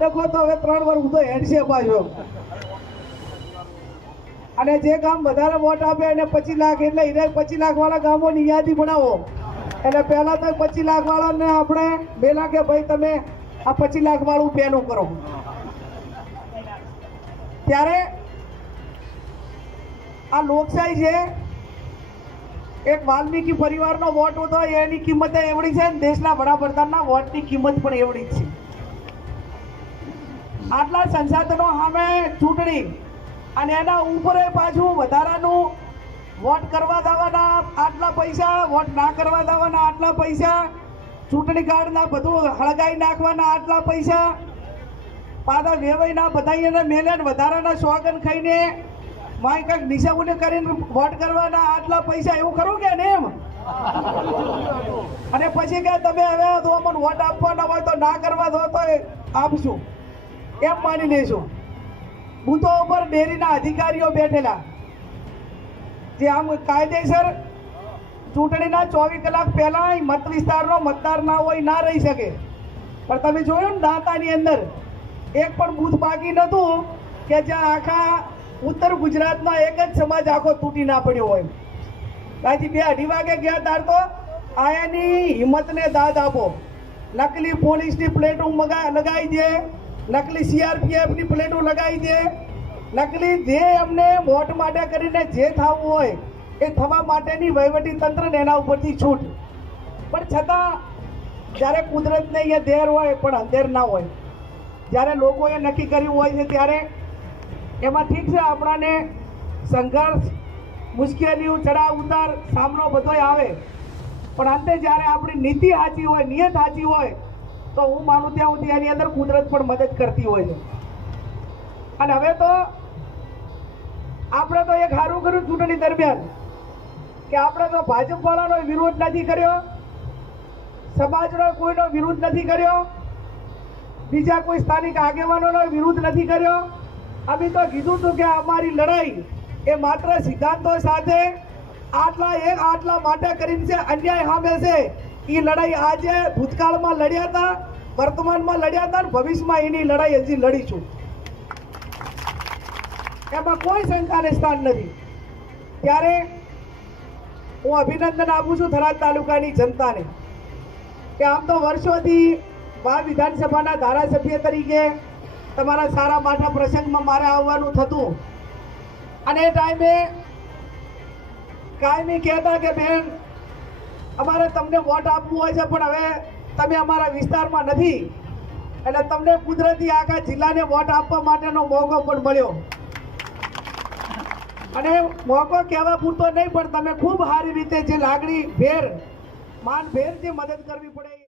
देखो तो હવે 3 વાર હું તો હેડશે પાછો અને જે ગામ વધારે વોટ આપે એને 25 લાખ એટલે એને 25 લાખ વાળા ગામોની યાદી બનાવો એટલે પહેલા તો 25 લાખ વાળાને આપણે 2 લાખે ભાઈ તમે આ 25 લાખ વાળું પેનું કરો ત્યારે આ લોકશાહી છે એક વાલ્મીકી પરિવારનો વોટ હતો એની કિંમત એવડી છે અને દેશના વડાપ્રધાનના વોટની કિંમત પણ એવડી જ છે આટલા સંસાધનો સામે ચૂંટણી અને એના ઉપર પાછું વધારાનું વોટ કરવા દેવાના આટલા પૈસા વોટ ના કરવા દેવાના આટલા પૈસા ચૂંટણી કાર્ડના બધું હળગાઈ નાખવાના આટલા પૈસા પાછા વેવાઈના બધાઈને મેલે વધારાના સોગન ખાઈને માય કંઈક નિશાઉને કરીને વોટ કરવાના આટલા પૈસા એવું ખરું કે ને એમ અને પછી કે તમે હવે તો અમને વોટ આપવાના હોય તો ના કરવા દો તો આપશું એમ માની લેશું બૂથો ઉપર ડેરીના અધિકારીઓ બેઠેલા જે આમ કાયદેસર ચૂંટણીના 24 કલાક પહેલા મત વિસ્તારનો મતદાર ના હોય ના રહી શકે પણ તમે જોયું ને દાંતાની અંદર એક પણ બૂથ બાકી નહોતું કે જ્યાં આખા ઉત્તર ગુજરાતમાં એક જ સમાજ આખો તૂટી ના પડ્યો હોય ત્યાંથી 2-2:30 વાગે ગયા તાર તો આયાની હિંમતને દાદ આપો નકલી પોલીસની પ્લેટો લગાવી દે નકલી CRPFની પ્લેટો લગાવી દે નકલી જે અમને વોટ માટે કરીને જે થવું હોય એ થવા માટેની વહીવટી તંત્રને એના ઉપરથી છૂટ પણ છતાં જ્યારે કુદરતને અહીંયા દેર હોય પણ અંધેર ના હોય જ્યારે લોકોએ નક્કી કર્યું હોય છે ત્યારે એમાં ઠીક છે આપણાને સંઘર્ષ મુશ્કેલીઓ ચડાવ ઉતાર સામનો બધોય આવે પણ અંતે જ્યારે આપણી નીતિ સાચી હોય નિયત સાચી હોય તો હું માનું ત્યાં સુધી એની અંદર કુદરત પણ મદદ કરતી હોય છે અને હવે તો આપણે તો એક સારું કર્યું ચૂંટણી દરમિયાન કે આપણે તો ભાજપ વાળાનો વિરોધ નથી કર્યો સમાજનો કોઈનો વિરોધ નથી કર્યો બીજા કોઈ સ્થાનિક આગેવાનોનો વિરોધ નથી કર્યો અમે તો કીધું હતું કે અમારી લડાઈ એ માત્ર સિદ્ધાંતો સાથે આટલા માટે કરીને છે અન્યાય સામે છે એ લડાઈ આજે ભૂતકાળમાં લડ્યા હતા વર્તમાનમાં લડ્યા હતા અને ભવિષ્યમાં એની લડાઈ હજી લડીશું એમાં કોઈ શંકાને સ્થાન નથી ત્યારે હું અભિનંદન આપું છું થરાદ તાલુકાની જનતાને કે આમ તો વર્ષોથી વિધાનસભાના ધારાસભ્ય તરીકે તમારા સારા માઠા પ્રસંગમાં મારે આવવાનું થતું અને એ ટાઈમે કાયમી કહેતા કે બેન અમારે તમને વોટ આપવું હોય છે પણ હવે તમે અમારા વિસ્તારમાં નથી એટલે તમને કુદરતી આખા જિલ્લાને વોટ આપવા માટેનો મોકો પણ મળ્યો અને મોકો કહેવા પૂરતો નહીં પણ તમે ખૂબ સારી રીતે જે લાગણી ભેર માન ભેર જે મદદ કરવી પડે